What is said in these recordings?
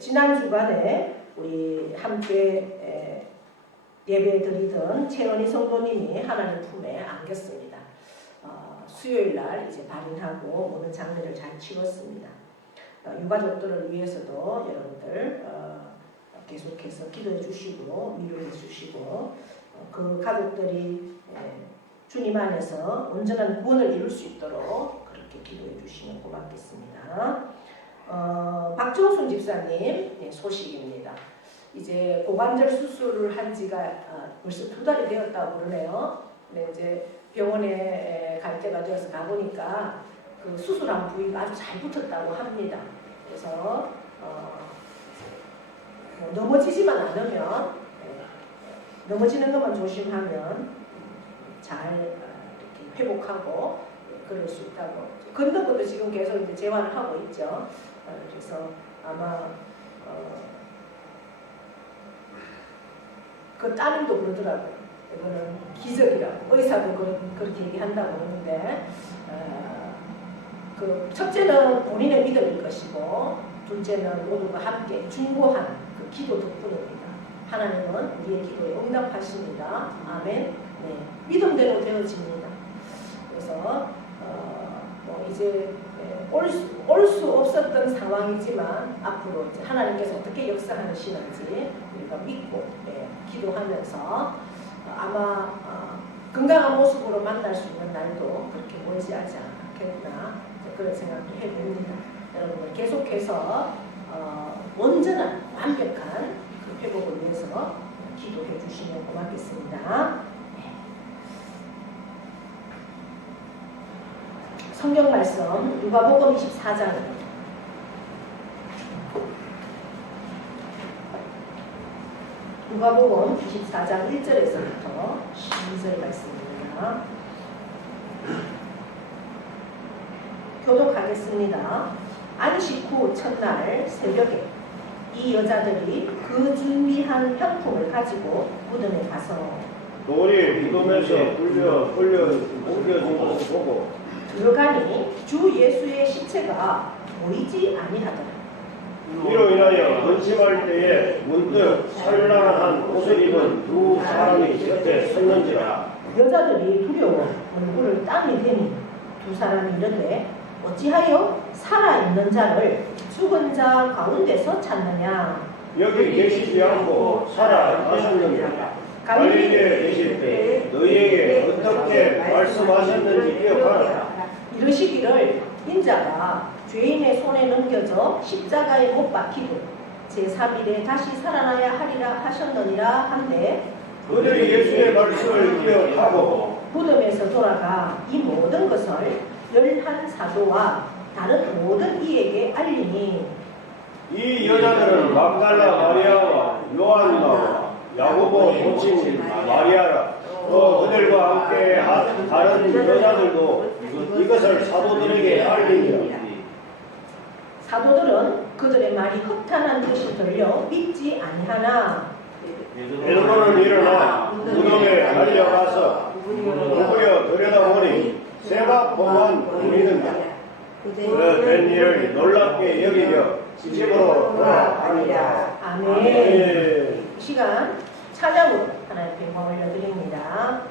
지난 주간에 우리 함께 예배 드리던 최은희 성도님이 하나님 품에 안겼습니다. 수요일 날 이제 발인하고 모든 장례를 잘 치렀습니다. 유가족들을 위해서도 여러분들 계속해서 기도해 주시고 위로해 주시고 그 가족들이 주님 안에서 온전한 구원을 이룰 수 있도록 그렇게 기도해 주시면 고맙겠습니다. 박정순 집사님 소식입니다. 이제 고관절 수술을 한 지가 벌써 2달이 되었다고 그러네요. 근데 이제 병원에 갈 때가 되어서 가보니까 그 수술한 부위가 아주 잘 붙었다고 합니다. 그래서 넘어지지만 않으면 넘어지는 것만 조심하면 잘 이렇게 회복하고 그럴 수 있다고. 걷는 것도 지금 계속 이제 재활을 하고 있죠. 그래서 아마 그 따님도 그러더라고요. 이거는 기적이라고. 의사도 그렇게 얘기한다고 그러는데 그 첫째는 본인의 믿음일 것이고 둘째는 모두가 함께 중보한 그 기도 덕분입니다. 하나님은 우리의 기도에 응답하십니다. 아멘. 네, 믿음대로 되어집니다. 그래서 뭐 이제 올 수 없었던 상황이지만 앞으로 이제 하나님께서 어떻게 역사하시는지 우리가 믿고 기도하면서 아마 건강한 모습으로 만날 수 있는 날도 그렇게 멀지 않지 않겠나 그런 생각도 해봅니다. 여러분들 계속해서 온전한 완벽한 그 회복을 위해서 기도해 주시면 고맙겠습니다. 성경 말씀 누가복음 24장입니다. 누가복음 24장 1절에서부터 12절 말씀입니다. 교독하겠습니다. 안식 후 첫날 새벽에 이 여자들이 그 준비한 향품을 가지고 무덤에 가서 돌이 무덤에서 옮겨진 것을 보고 들어가니 주 예수의 시체가 보이지 아니하더라. 이로 인하여 근심할 때에 문득 찬란한 옷을 입은 두 사람이 곁에 섰는지라. 여자들이 두려워 얼굴을 땀이 대니 두 사람이 이르되 어찌하여 살아있는 자를 죽은 자 가운데서 찾느냐. 여기 계시지 않고 살아나셨느니라. 갈릴리에 계실 때 너희에게 어떻게 말씀하셨는지 기억하라. 이르시기를 인자가 죄인의 손에 넘겨져 십자가에 못 박히고 제3일에 다시 살아나야 하리라 하셨느니라 한데 그들이 예수의 말씀을 기억하고 무덤에서 돌아가 이 모든 것을 11사도와 다른 모든 이에게 알리니 이 여자들은 막달라 마리아와 요한나와 야고보 모친 마리아라. 또 그들과 함께 한 다른 여자들도 이것을 사도들에게 알리니라. 사도들은 그들의 말이 허탄한 듯이 들려 믿지 아니하나 베드로는 일어나 무덤에 달려가서 누구여 들여다보니 세마포만 보이는다. 그 된 일을 놀랍게 여기며 집으로 돌아가니라. 아멘. 이 시간 찬양으로 하나님께 영광을 올려드립니다.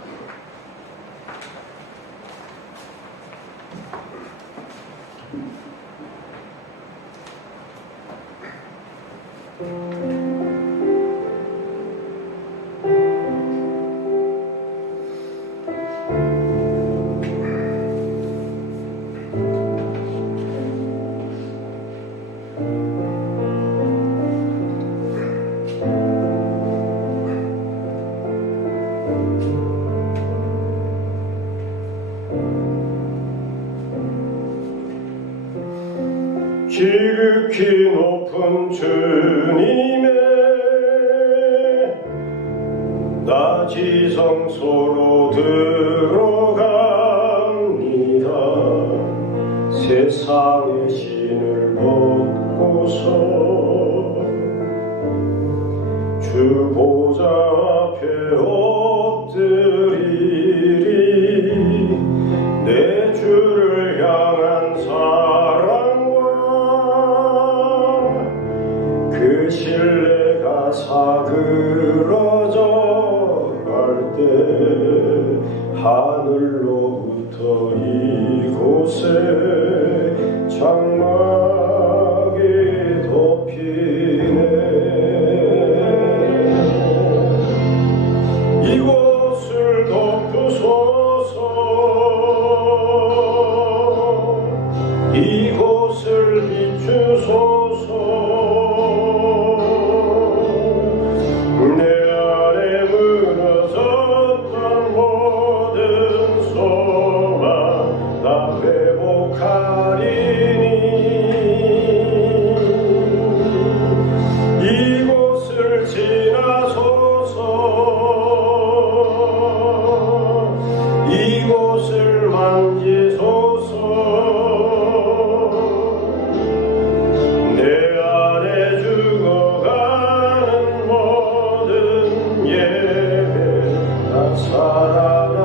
지극히 높은 주님의 나지성소로 들어갑니다. 세상의 신을 벗고서 주 보좌 앞에 엎드리리. 내 주를 향한 사랑과 그 그 신뢰가 사그러져 갈 때 하늘로부터 이곳에 장막이 덮이네. 이곳을 덮으소서. 이곳을 비추소서. 내 안에 무너졌던 모든 소망 다 회복하리니. 이곳을 지나소서. 이곳을 만지소서. 내 안에 죽어가는 모든 예배 다 살아나리라.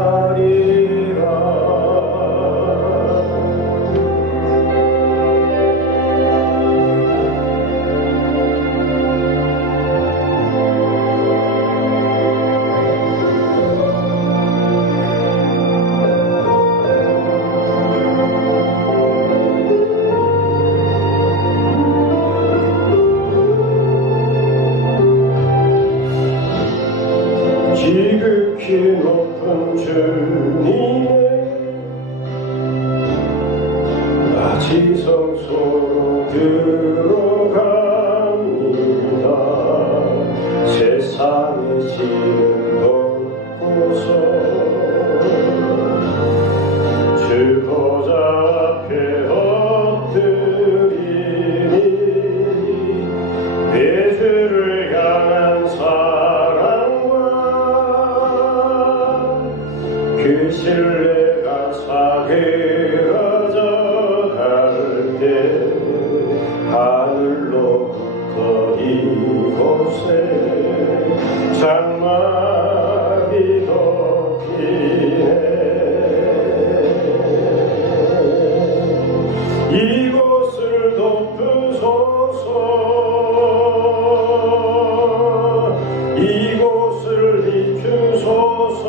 지극히 높은 주님의 나 지성소로 들어갑니다. 세상의 짐을 덮고서 주 보좌 앞에 엎드리니 내 주를 향한 그 신뢰가 사그러져 갈 때 하늘로부터 이곳에 장막이 덮이네. 이곳을 덮으소서. 이곳을 비추소서.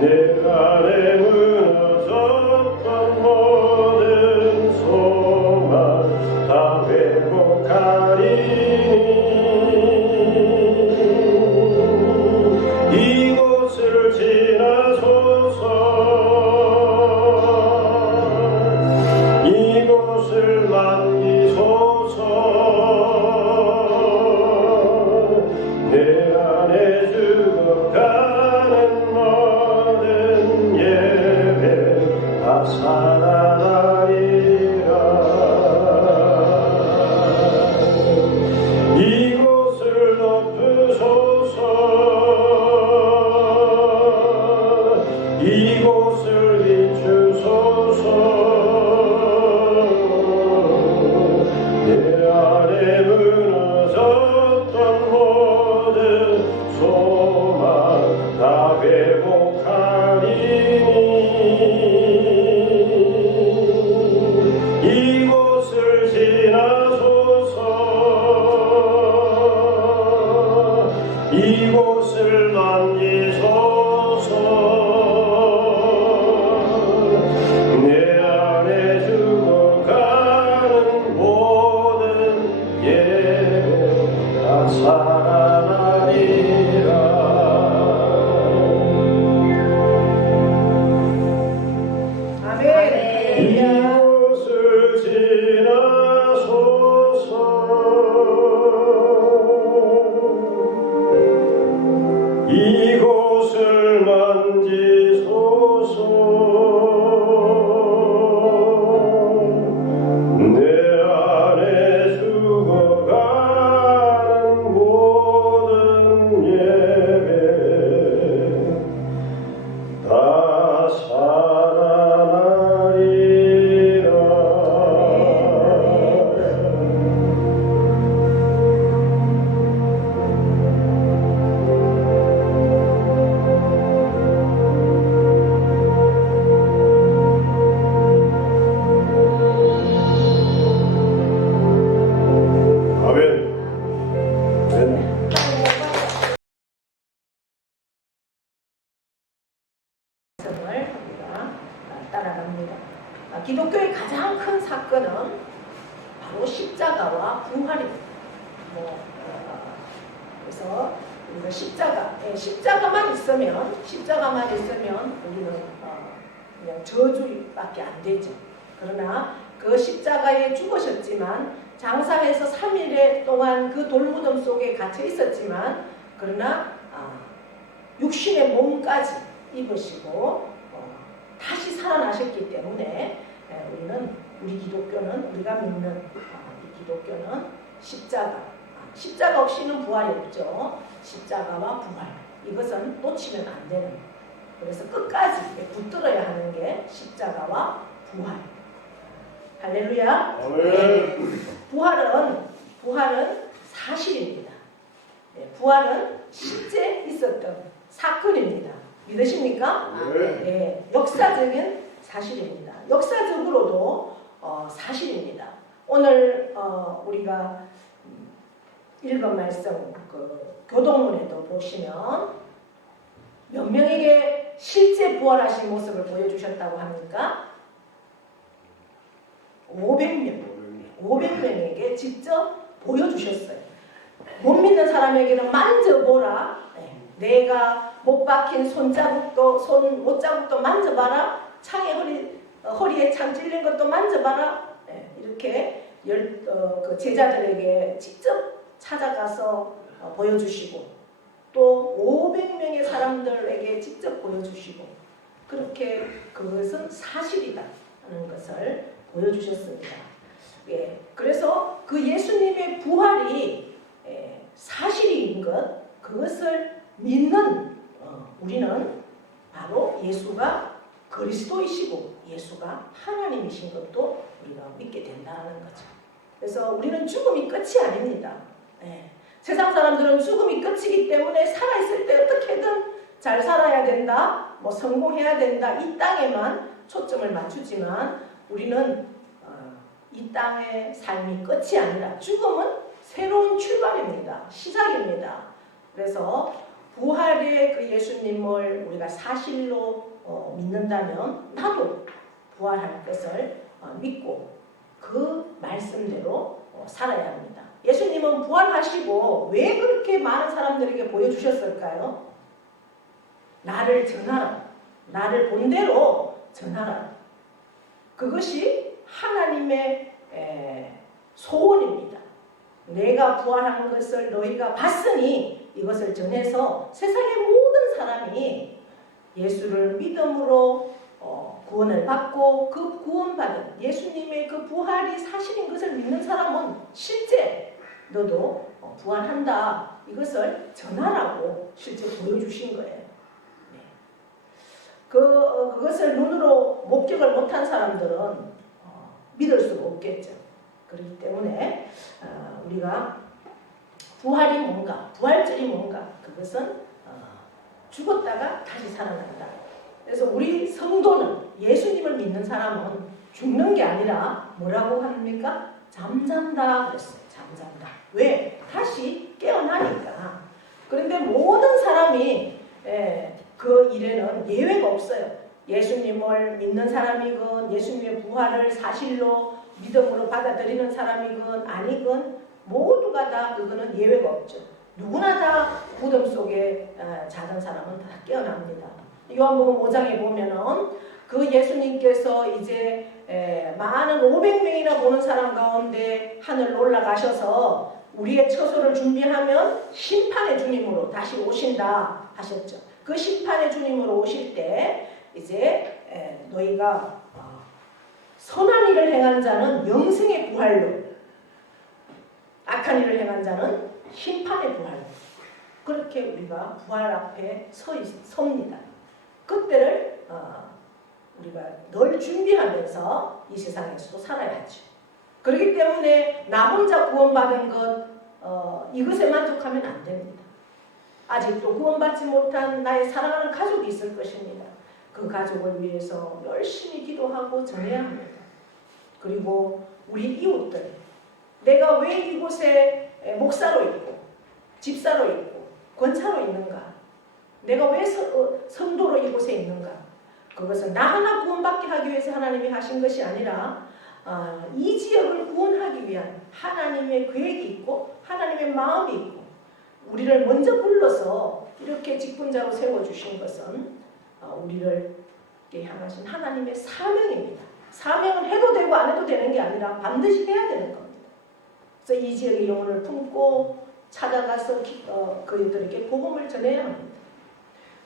내 안에 무너졌던 모든 소망 다 회복하리니. 이곳을 지나소서. 이곳을 만지소서. 내 안에 죽어가는 모든 예배 다 살아나리라. 이곳을 덮으소서. 이곳을 비추소서. 내 안에 무너졌던 모든 소망 다 회복하리니. 이곳을 지나소서. 이곳을 만지소서. 내 안에 죽어가는 모든 예배 다 살아나리라. 아멘. 이곳을 사건은 바로 십자가와 부활입니다. 그래서 우리가 십자가만 있으면 우리는 그냥 저주밖에 안 되죠. 그러나 그 십자가에 죽으셨지만 장사해서 3일 동안 그 돌무덤 속에 갇혀 있었지만 그러나 육신의 몸까지 입으시고 다시 살아나셨기 때문에 우리 기독교는 우리가 믿는 이 기독교는 십자가 없이는 부활이 없죠. 십자가와 부활 이것은 놓치면 안 되는 그래서 끝까지 붙들어야 하는 게 십자가와 부활. 할렐루야. 네. 부활은 사실입니다. 네. 부활은 실제 있었던 사건입니다. 믿으십니까? 네. 역사적인 사실입니다. 역사적으로도 사실입니다. 오늘 우리가 읽은 말씀 교동문에도 보시면 몇 명에게 실제 부활하신 모습을 보여주셨다고 합니까? 500명에게 직접 보여주셨어요. 못 믿는 사람에게는 만져보라. 내가 못 박힌 못자국도 만져봐라. 창에 허리에 창 찔린 것도 만져봐라. 이렇게 그 제자들에게 직접 찾아가서 보여주시고 또 500명의 사람들에게 직접 보여주시고 그렇게 그것은 사실이다 하는 것을 보여주셨습니다. 예, 그래서 그 예수님의 부활이 사실인 그것을 믿는 우리는 바로 예수가 그리스도이시고 예수가 하나님이신 것도 우리가 믿게 된다는 거죠. 그래서 우리는 죽음이 끝이 아닙니다. 세상 사람들은 죽음이 끝이기 때문에 살아있을 때 어떻게든 잘 살아야 된다, 성공해야 된다, 이 땅에만 초점을 맞추지만 우리는 이 땅의 삶이 끝이 아니라 죽음은 새로운 출발입니다. 시작입니다. 그래서 부활의 그 예수님을 우리가 사실로 믿는다면 나도 부활할 것을 믿고 그 말씀대로 살아야 합니다. 예수님은 부활하시고 왜 그렇게 많은 사람들에게 보여주셨을까요? 나를 전하라. 나를 본대로 전하라. 그것이 하나님의 소원입니다. 내가 부활한 것을 너희가 봤으니 이것을 전해서 세상의 모든 사람이 예수를 믿음으로 구원을 받고 그 구원받은 예수님의 그 부활이 사실인 것을 믿는 사람은 실제 너도 부활한다 이것을 전하라고 실제 보여주신 거예요. 네. 그것을 눈으로 목격을 못한 사람들은 믿을 수가 없겠죠. 그렇기 때문에 우리가 부활이 뭔가, 부활절이 뭔가 그것은 죽었다가 다시 살아난다. 그래서 우리 성도는 예수님을 믿는 사람은 죽는 게 아니라 뭐라고 합니까? 잠잔다 그랬어요. 잠잔다. 왜? 다시 깨어나니까. 그런데 모든 사람이 그 일에는 예외가 없어요. 예수님을 믿는 사람이건 예수님의 부활을 사실로 믿음으로 받아들이는 사람이건 아니건 모두가 다 그거는 예외가 없죠. 누구나 다 무덤 속에 자던 사람은 다 깨어납니다. 요한복음 5장에 보면은 그 예수님께서 이제 많은 500명이나 보는 사람 가운데 하늘로 올라가셔서 우리의 처소를 준비하면 심판의 주님으로 다시 오신다 하셨죠. 그 심판의 주님으로 오실 때 이제 너희가 선한 일을 행한 자는 영생의 부활로 악한 일을 행한 자는 심판의 부활로 그렇게 우리가 부활 앞에 섭니다. 그때를 우리가 늘 준비하면서 이 세상에서도 살아야죠. 그렇기 때문에 나 혼자 구원받은 것 이것에 만족하면 안 됩니다. 아직도 구원받지 못한 나의 사랑하는 가족이 있을 것입니다. 그 가족을 위해서 열심히 기도하고 전해야 합니다. 그리고 우리 이웃들 내가 왜 이곳에 목사로 있고 집사로 있고 권사로 있는가? 내가 왜 성도로 이곳에 있는가? 그것은 나 하나 구원받게 하기 위해서 하나님이 하신 것이 아니라 이 위한 하나님의 계획이 있고 하나님의 마음이 있고 우리를 먼저 불러서 이렇게 직분자로 세워주신 것은 우리를 향하신 하나님의 사명입니다. 사명은 해도 되고 안 해도 되는 게 아니라 반드시 해야 되는 겁니다. 그래서 이 지역의 영혼을 품고 찾아가서 그들에게 복음을 전해야 합니다.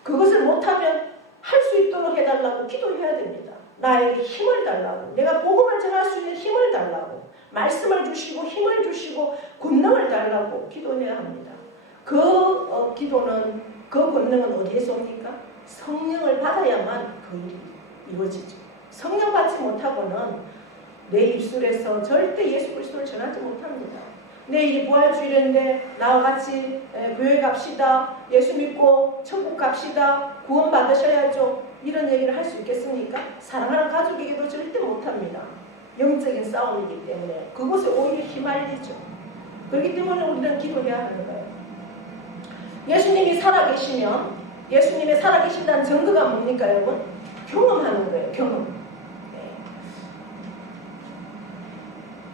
그것을 못하면 할 수 있도록 해달라고 기도해야 됩니다. 나에게 힘을 달라고, 내가 복음을 전할 수 있는 힘을 달라고, 말씀을 주시고 힘을 주시고 권능을 달라고 기도해야 합니다. 그 권능은 어디에서 옵니까? 성령을 받아야만 그 일이 이루어지죠. 성령 받지 못하고는 내 입술에서 절대 예수 그리스도를 전하지 못합니다. 내일이 부활주일인데 나와 같이 교회 갑시다, 예수 믿고 천국 갑시다, 구원 받으셔야죠, 이런 얘기를 할 수 있겠습니까? 사랑하는 가족에게도 절대 못합니다. 영적인 싸움이기 때문에 그것에 오히려 휘말리죠. 그렇기 때문에 우리는 기도해야 하는 거예요. 예수님이 살아계시면, 예수님의 살아계신다는 증거가 뭡니까 여러분? 경험하는 거예요. 경험.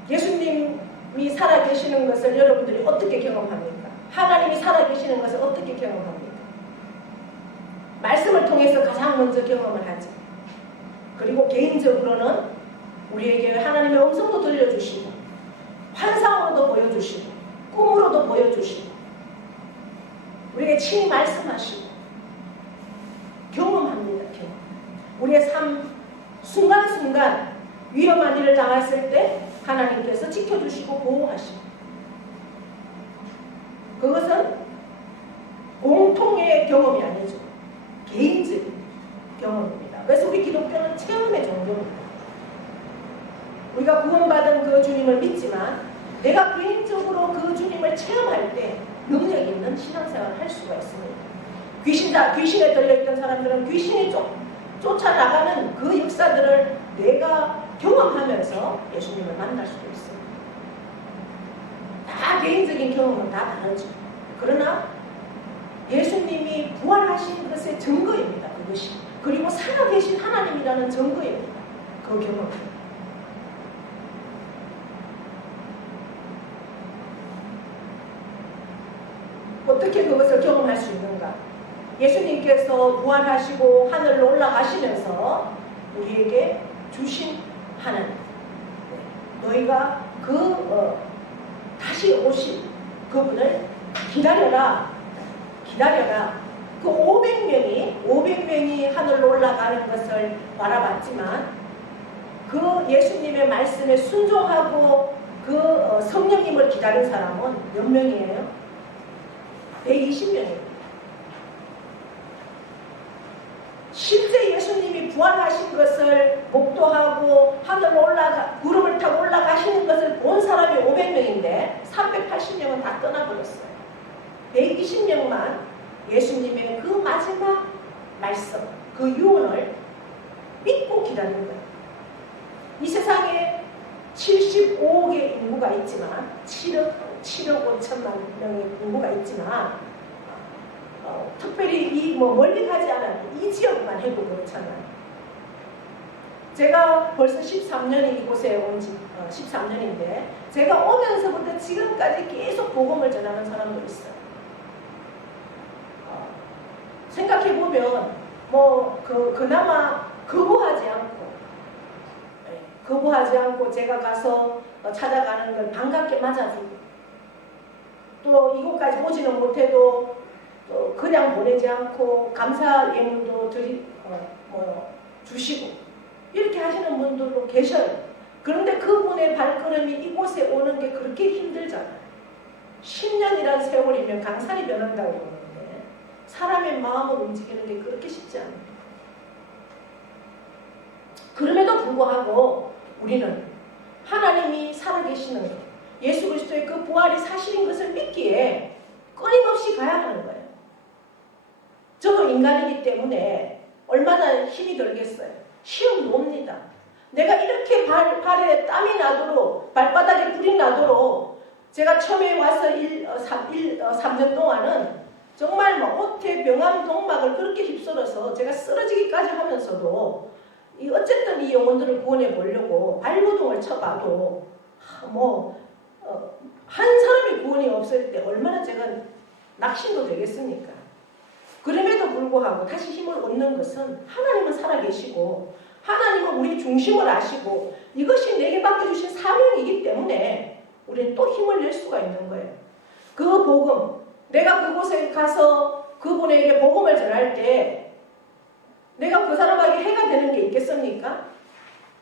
예수님이 살아계시는 것을 여러분들이 어떻게 경험합니까? 하나님이 살아계시는 것을 어떻게 경험합니까? 말씀을 통해서 가장 먼저 경험을 하죠. 그리고 개인적으로는 우리에게 하나님의 음성도 들려주시고 환상으로도 보여주시고 꿈으로도 보여주시고 우리에게 친히 말씀하시고 경험합니다. 경험. 우리의 삶 순간순간 위험한 일을 당했을 때 하나님께서 지켜주시고 보호하시고 그것은 공통의 경험이 아니죠. 개인적인 경험입니다. 그래서 우리 기독교는 체험의 종교입니다. 우리가 구원받은 그 주님을 믿지만 내가 개인적으로 그 주님을 체험할 때 능력 있는 신앙생활을 할 수가 있습니다. 귀신에 들려있던 사람들은 귀신이 쫓아나가는 그 역사들을 내가 경험하면서 예수님을 만날 수도 있어요. 다 개인적인 경험은 다 다르죠. 그러나 예수님이 부활하신 것의 증거입니다. 그것이. 그리고 살아계신 하나님이라는 증거입니다. 그 경험. 어떻게 그것을 경험할 수 있는가? 예수님께서 부활하시고 하늘로 올라가시면서 우리에게 주신 하나님, 너희가 다시 오실 그분을 기다려라. 그 500명이 하늘로 올라가는 것을 바라봤지만 그 예수님의 말씀에 순종하고 그 성령님을 기다린 사람은 몇 명이에요? 120명입니다. 실제 예수님이 부활하신 것을 목도하고 하늘로 구름을 타고 올라가시는 것을 본 사람이 500명인데 380명은 다 떠나버렸어요. 120명만 예수님의 그 마지막 말씀, 그 유언을 믿고 기다린 거예요. 이 세상에 75억의 인구가 있지만 7억 5천만 명의 인구가 있지만 특별히 멀리 가지 않아도 이 지역만 해도 그렇잖아요. 제가 벌써 13년이 이곳에 온 지 13년인데 제가 오면서부터 지금까지 계속 복음을 전하는 사람도 있어요. 생각해보면 그나마 거부하지 않고 제가 가서 찾아가는 걸 반갑게 맞아주고 또 이곳까지 오지는 못해도 그냥 보내지 않고 감사 예물도 주시고 이렇게 하시는 분들도 계셔요. 그런데 그분의 발걸음이 이곳에 오는 게 그렇게 힘들잖아요. 10년이란 세월이면 강산이 변한다고 그러는데 사람의 마음을 움직이는 게 그렇게 쉽지 않아요. 그럼에도 불구하고 우리는 하나님이 살아계시는 것, 예수 그리스도의 그 부활이 사실인 것을 믿기에 끊임없이 가야 하는 거예요. 저도 인간이기 때문에 얼마나 힘이 들겠어요. 시험도 옵니다. 내가 이렇게 발에 땀이 나도록 발바닥에 불이 나도록 제가 처음에 와서 3년 동안은 정말 어깨 병암 동막을 그렇게 휩쓸어서 제가 쓰러지기까지 하면서도 어쨌든 이 영혼들을 구원해 보려고 발버둥을 쳐봐도 한 사람이 구원이 없을 때 얼마나 제가 낙심도 되겠습니까? 그럼에도 불구하고 다시 힘을 얻는 것은 하나님은 살아계시고 하나님은 우리 중심을 아시고 이것이 내게 맡겨주신 사명이기 때문에 우리는 또 힘을 낼 수가 있는 거예요. 그 복음, 내가 그곳에 가서 그분에게 복음을 전할 때 내가 그 사람에게 해가 되는 게 있겠습니까?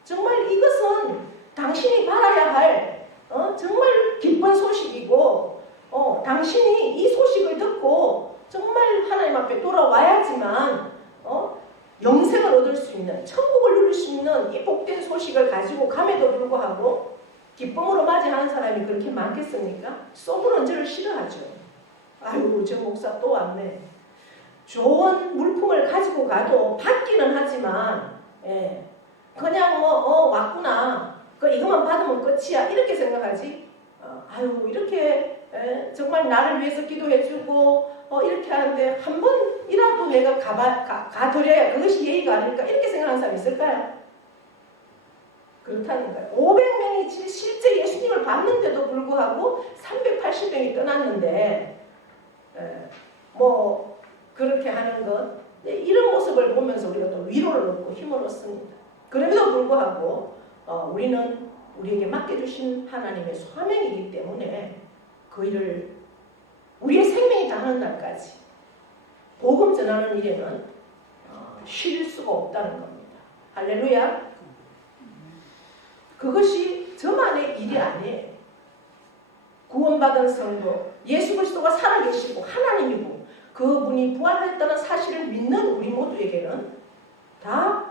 정말 이것은 당신이 바라야 할 정말 기쁜 소식이고 당신이 이 소식을 듣고 정말 하나님 앞에 돌아와야지만 영생을 얻을 수 있는, 천국을 누릴 수 있는 이 복된 소식을 가지고 감에도 불구하고 기쁨으로 맞이하는 사람이 그렇게 많겠습니까? 쏘은 언제를 싫어하죠. 아유, 저 목사 또 왔네. 좋은 물품을 가지고 가도 받기는 하지만 그냥 왔구나. 이것만 받으면 끝이야. 이렇게 생각하지. 아유, 이렇게 정말 나를 위해서 기도해주고 이렇게 하는데 한 번이라도 내가 가드려야 그것이 예의가 아닐까 이렇게 생각하는 사람이 있을까요? 그렇다는 거예요. 500명이 실제 예수님을 봤는데도 불구하고 380명이 떠났는데 그렇게 하는 것, 이런 모습을 보면서 우리가 또 위로를 얻고 힘을 얻습니다. 그럼에도 불구하고 우리는 우리에게 맡겨주신 하나님의 사명이기 때문에 그 일을 우리의 생명이 다하는 날까지 복음 전하는 일에는 쉴 수가 없다는 겁니다. 할렐루야. 그것이 저만의 일이 아니에요. 구원받은 성도, 예수 그리스도가 살아계시고 하나님이고 그분이 부활했다는 사실을 믿는 우리 모두에게는 다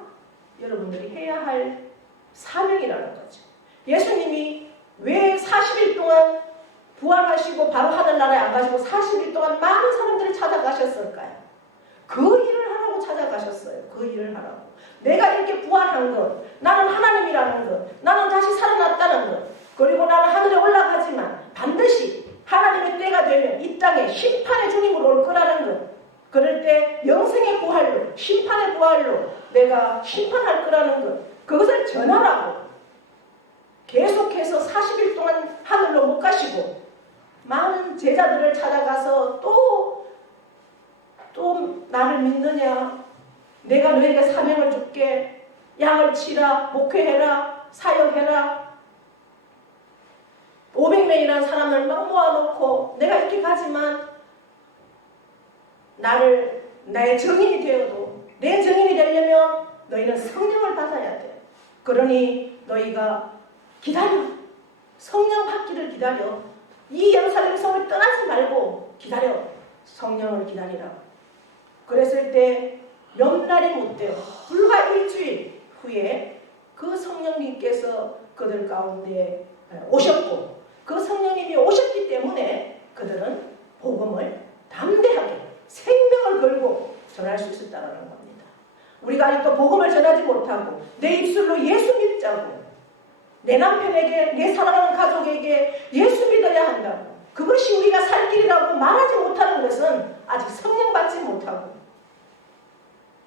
여러분들이 해야 할 사명이라는 거죠. 예수님이 왜 40일 동안 부활하시고 바로 하늘나라에 안 가시고 40일 동안 많은 사람들을 찾아가셨을까요? 그 일을 하라고 찾아가셨어요. 그 일을 하라고. 내가 이렇게 부활한 것, 나는 하나님이라는 것, 나는 다시 살아났다는 것, 그리고 나는 하늘에 올라가지만 반드시 하나님의 때가 되면 이 땅에 심판의 주님으로 올 거라는 것, 그럴 때 영생의 부활로, 심판의 부활로 내가 심판할 거라는 것, 그것을 전하라고 계속해서 40일 동안 하늘로 못 가시고 많은 제자들을 찾아가서 또 나를 믿느냐, 내가 너에게 사명을 줄게, 양을 치라, 목회해라, 사역해라. 500명이라는 사람을 막 모아놓고 내가 이렇게 가지만 나의 증인이 되어도 내 증인이 되려면 너희는 성령을 받아야 돼. 그러니 너희가 기다려. 성령 받기를 기다려. 이 예루살렘 성을 떠나지 말고 기다려. 성령을 기다리라. 그랬을 때 몇 날이 못 돼요. 불과 일주일 후에 그 성령님께서 그들 가운데 오셨고 그 성령님이 오셨기 때문에 그들은 복음을 담대하게 생명을 걸고 전할 수 있었다는 겁니다. 우리가 아직도 복음을 전하지 못하고 내 입술로 예수 믿자고 내 남편에게, 내 사랑하는 가족에게 예수 믿어야 한다고 그것이 우리가 살 길이라고 말하지 못하는 것은 아직 성령 받지 못하고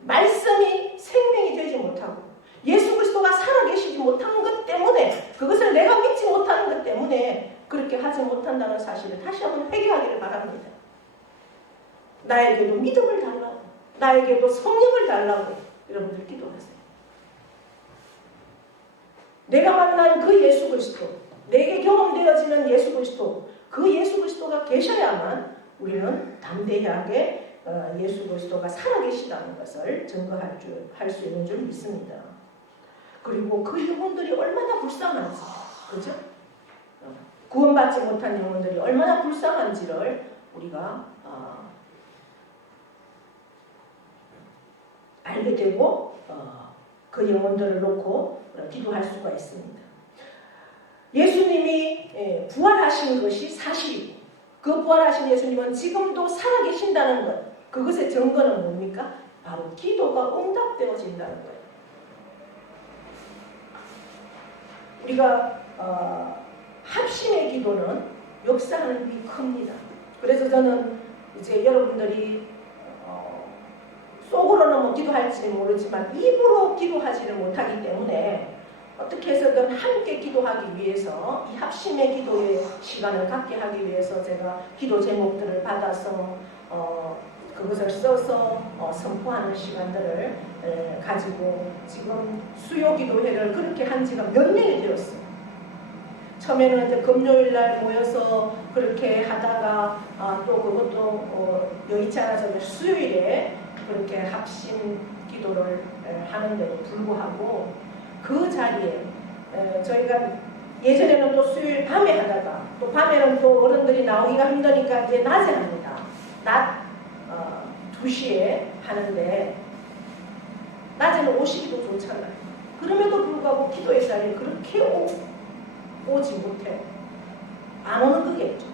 말씀이 생명이 되지 못하고 예수 그리스도가 살아계시지 못하는 것 때문에 그것을 내가 믿지 못하는 것 때문에 그렇게 하지 못한다는 사실을 다시 한번 회개하기를 바랍니다. 나에게도 믿음을 달라고, 나에게도 성령을 달라고 여러분들 기도하세요. 내가 만난 그 예수 그리스도, 내게 경험되어지는 예수 그리스도, 그 예수 그리스도가 계셔야만 우리는 담대하게 예수 그리스도가 살아계시다는 것을 증거할 수 있는 줄 믿습니다. 그리고 그 영혼들이 얼마나 불쌍한지, 그죠? 구원받지 못한 영혼들이 얼마나 불쌍한지를 우리가 알게 되고 그 영혼들을 놓고 기도할 수가 있습니다. 예수님이 부활하신 것이 사실이고 그 부활하신 예수님은 지금도 살아계신다는 것, 그것의 증거는 뭡니까? 바로 기도가 응답되어진다는 거예요. 우리가 합심의 기도는 역사하는 힘이 큽니다. 그래서 저는 이제 여러분들이 속으로는 뭐 기도할지 모르지만 입으로 기도하지를 못하기 때문에 어떻게 해서든 함께 기도하기 위해서 이 합심의 기도의 시간을 갖게 하기 위해서 제가 기도 제목들을 받아서 그것을 써서 선포하는 시간들을 가지고 지금 수요 기도회를 그렇게 한 지가 몇 년이 되었어요. 처음에는 이제 금요일 날 모여서 그렇게 하다가 또 그것도 여의치 않아서 수요일에 그렇게 합심 기도를 하는데도 불구하고 그 자리에 저희가 예전에는 또 수요일 밤에 하다가 또 밤에는 또 어른들이 나오기가 힘드니까 이제 낮에 합니다. 낮 2시에 하는데 낮에는 오시기도 좋잖아요. 그럼에도 불구하고 기도의 자리에 그렇게 오지 못해요. 안 오는 거겠죠.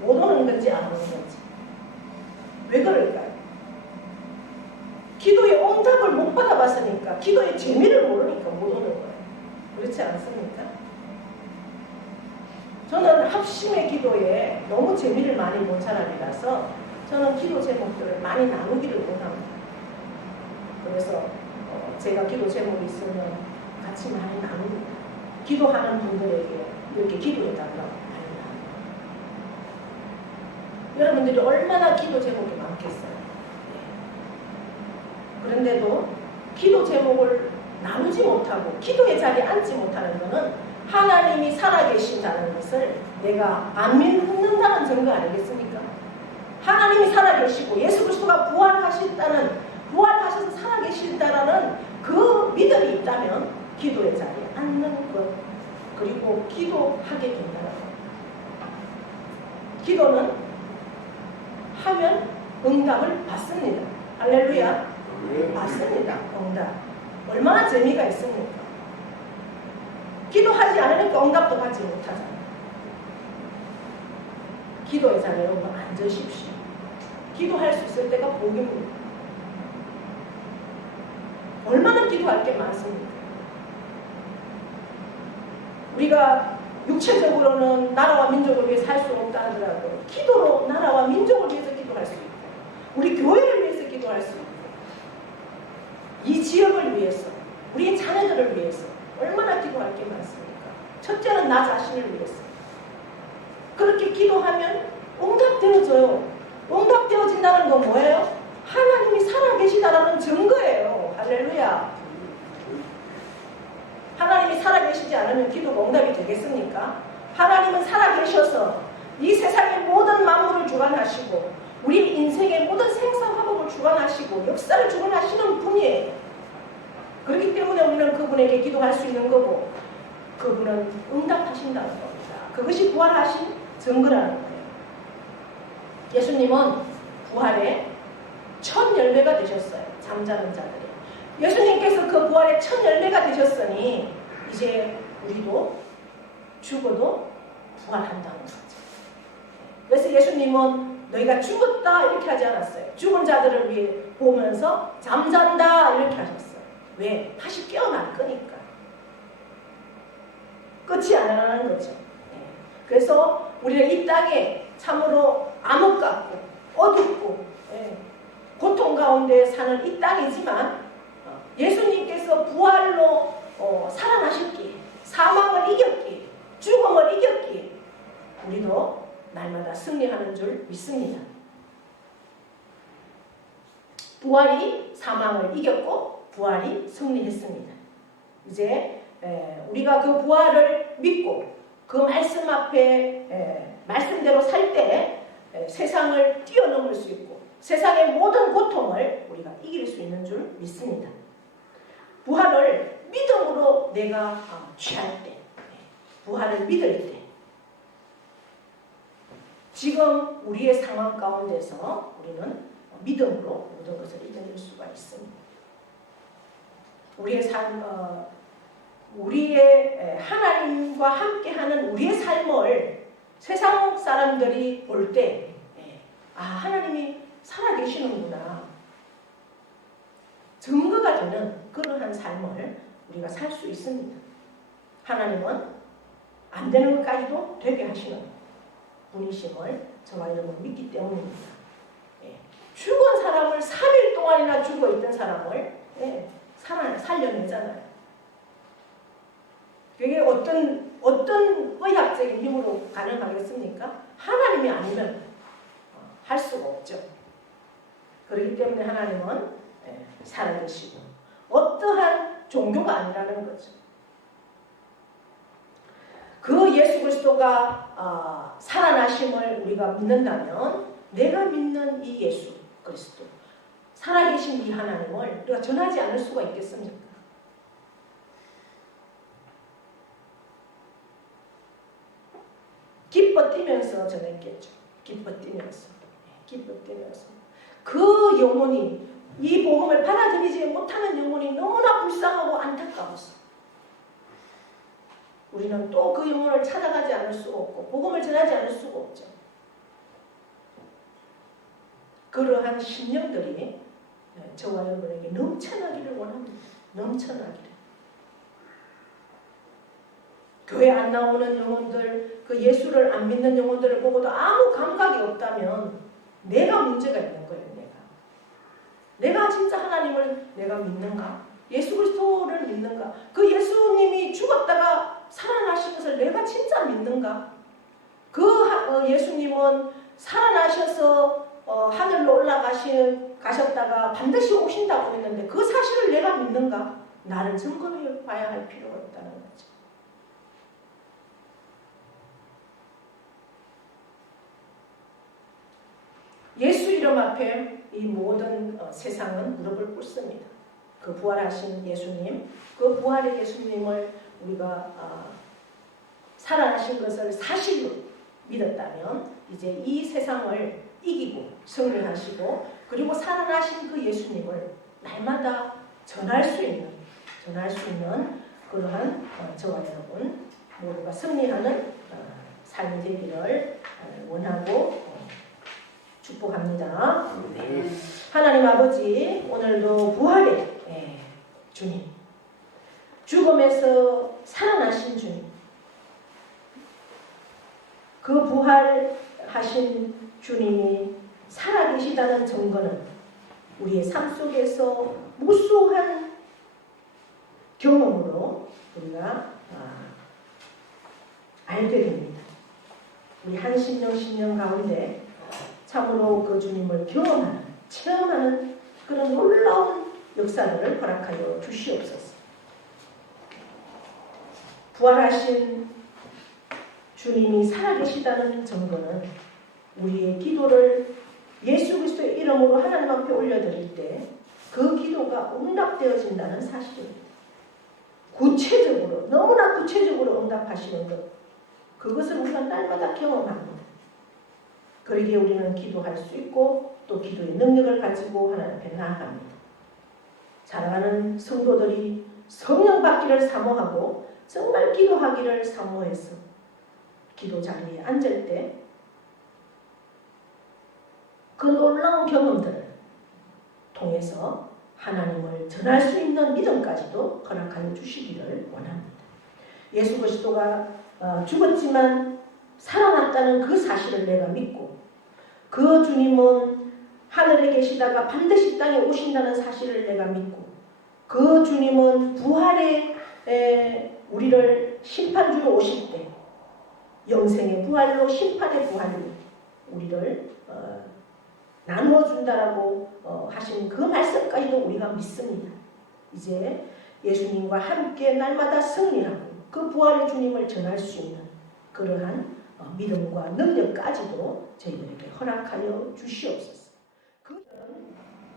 못 오는 건지 안 오는 건지. 왜 그럴까요? 기도의 응답을 못 받아봤으니까 기도의 재미를 모르니까 못 오는 거예요. 그렇지 않습니까? 저는 합심의 기도에 너무 재미를 많이 본 사람이라서 저는 기도 제목들을 많이 나누기를 원합니다. 그래서 제가 기도 제목이 있으면 같이 많이 나눕니다. 기도하는 분들에게 이렇게 기도해달라고 합니다. 여러분들이 얼마나 기도 제목이 많겠어요. 그런데도 기도 제목을 나누지 못하고 기도의 자리에 앉지 못하는 것은 하나님이 살아계신다는 것을 내가 안 믿는다는 증거 아니겠습니까? 하나님이 살아계시고 예수 그리스도가 부활하셔서 살아계신다라는 그 믿음이 있다면 기도의 자리에 앉는 것 그리고 기도하게 된다는 것. 기도는 하면 응답을 받습니다. 할렐루야. 받습니다. 응답. 얼마나 재미가 있습니까? 기도하지 않으니까 응답도 받지 못하잖아요. 기도의 자리에 여러분 앉으십시오. 기도할 수 있을 때가 복입니다. 얼마나 기도할 게 많습니까? 우리가 육체적으로는 나라와 민족을 위해서 할 수 없다 하더라도 기도로 나라와 민족을 위해서 기도할 수 있고 우리 교회를 위해서 기도할 수 있고 이 지역을 위해서 우리의 자녀들을 위해서 얼마나 기도할 게 많습니까? 첫째는 나 자신을 위해서 그렇게 기도하면 응답되어져요. 응답되어진다는 건 뭐예요? 하나님이 살아계시다라는 증거예요. 할렐루야. 하나님이 살아계시지 않으면 기도가 응답이 되겠습니까? 하나님은 살아계셔서 이 세상의 모든 만물을 주관하시고 우리 인생의 모든 생사화복을 주관하시고 역사를 주관하시는 분이에요. 그렇기 때문에 우리는 그분에게 기도할 수 있는 거고 그분은 응답하신다는 겁니다. 그것이 부활하신 증거라는 거예요. 예수님은 부활의 첫 열매가 되셨어요. 잠자는 자들이. 예수님께서 그 부활의 첫 열매가 되셨으니 이제 우리도 죽어도 부활한다는 거죠. 그래서 예수님은 너희가 죽었다 이렇게 하지 않았어요. 죽은 자들을 위해 보면서 잠잔다 이렇게 하셨어요. 왜? 다시 깨어날 거니까. 끝이 아니라는 거죠. 그래서 우리는 이 땅에 참으로 암흑 같고 어둡고 고통 가운데 사는 이 땅이지만 예수님께서 부활로 살아나셨기에 사망을 이겼기에 죽음을 이겼기에 우리도 날마다 승리하는 줄 믿습니다. 부활이 사망을 이겼고 부활이 승리했습니다. 이제 우리가 그 부활을 믿고 그 말씀 앞에 말씀대로 살 때 세상을 뛰어넘을 수 있고 세상의 모든 고통을 우리가 이길 수 있는 줄 믿습니다. 부활을 믿음으로 내가 취할 때, 부활을 믿을 때, 지금 우리의 상황 가운데서 우리는 믿음으로 모든 것을 이겨낼 수가 있습니다. 우리의 삶, 우리의 하나님과 함께하는 우리의 삶을 세상 사람들이 볼 때, 하나님이 살아계시는구나. 증거가 되는 그러한 삶을 우리가 살 수 있습니다. 하나님은 안 되는 것까지도 되게 하시는 분이심을 저와 여러분 믿기 때문입니다. 죽은 사람을 3일 동안이나 죽어있던 사람을 살려내잖아요. 그게 어떤 의학적인 힘으로 가능하겠습니까? 하나님이 아니면 할 수가 없죠. 그렇기 때문에 하나님은 살아계시고 어떠한 종교가 아니라는 거죠. 그 예수 그리스도가 살아나심을 우리가 믿는다면 내가 믿는 이 예수 그리스도 살아계신 이 하나님을 우리가 전하지 않을 수가 있겠습니까? 기뻐 뛰면서 전했겠죠. 기뻐 뛰면서. 그 영혼이 이 복음을 받아들이지 못하는 영혼이 너무나 불쌍하고 안타까웠어. 우리는 또 그 영혼을 찾아가지 않을 수가 없고 복음을 전하지 않을 수가 없죠. 그러한 심령들이 저와 여러분에게 넘쳐나기를 원합니다. 넘쳐나기를. 교회 안 나오는 영혼들, 그 예수를 안 믿는 영혼들을 보고도 아무 감각이 없다면 내가 문제가 있는 거예요. 내가 진짜 하나님을 내가 믿는가? 예수 그리스도를 믿는가? 그 예수님이 죽었다가 살아나신 것을 내가 진짜 믿는가? 그 예수님은 살아나셔서 하늘로 가셨다가 반드시 오신다고 했는데 그 사실을 내가 믿는가? 나를 점검해 봐야 할 필요가 있다는 거죠. 예수 이름 앞에 이 모든 세상은 무릎을 꿇습니다. 그 부활하신 예수님, 그 부활의 예수님을 우리가 살아나신 것을 사실로 믿었다면 이제 이 세상을 이기고 승리하시고 그리고 살아나신 그 예수님을 날마다 전할 수 있는 그러한 저와 여러분 모두가 승리하는 삶이 되기를 원하고 축복합니다. 하나님 아버지, 오늘도 부활의 주님, 죽음에서 살아나신 주님, 그 부활하신 주님이 살아계시다는 증거는 우리의 삶 속에서 무수한 경험으로 우리가 알게 됩니다. 우리 한 심령 심령 가운데 참으로 그 주님을 경험하는, 체험하는 그런 놀라운 역사를 허락하여 주시옵소서. 부활하신 주님이 살아계시다는 증거는 우리의 기도를 예수 그리스도의 이름으로 하나님 앞에 올려드릴 때 그 기도가 응답되어진다는 사실입니다. 구체적으로, 너무나 구체적으로 응답하시는 것, 그것을 우리가 날마다 경험합니다. 그러기에 우리는 기도할 수 있고 또 기도의 능력을 가지고 하나님 앞에 나아갑니다. 사랑하는 성도들이 성령 받기를 사모하고 정말 기도하기를 사모해서 기도 자리에 앉을 때 그 놀라운 경험들을 통해서 하나님을 전할 수 있는 믿음까지도 허락하여 주시기를 원합니다. 예수 그리스도가 죽었지만 살아났다는 그 사실을 내가 믿고 그 주님은 하늘에 계시다가 반드시 땅에 오신다는 사실을 내가 믿고 그 주님은 부활에 우리를 심판주로 오실 때 영생의 부활로 심판의 부활로 우리를 나누어 준다라고 하신 그 말씀까지도 우리가 믿습니다. 이제 예수님과 함께 날마다 승리하고 그 부활의 주님을 전할 수 있는 그러한 믿음과 능력까지도 저희들에게 허락하여 주시옵소서.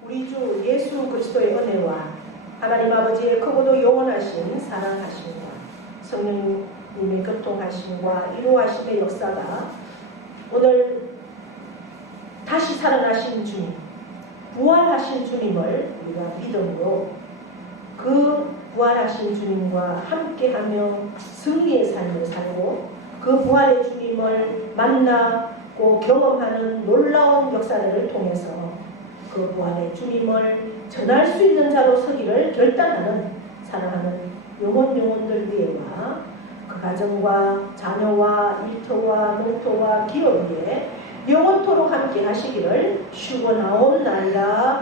우리 주 예수 그리스도의 은혜와 하나님 아버지의 크고도 영원하신 사랑하심과 성령님의 교통하심과 이루하심의 역사가 오늘 다시 살아나신 주님, 부활하신 주님을 우리가 믿음으로 그 부활하신 주님과 함께하며 승리의 삶을 살고 그 부활의 주님을 만나고 경험하는 놀라운 역사들을 통해서 그 부활의 주님을 전할 수 있는 자로 서기를 결단하는 사랑하는 영혼들 위에와 그 가정과 자녀와 일터와 농토와 기업 위에 영원토록 함께 하시기를 축원하옵나이다.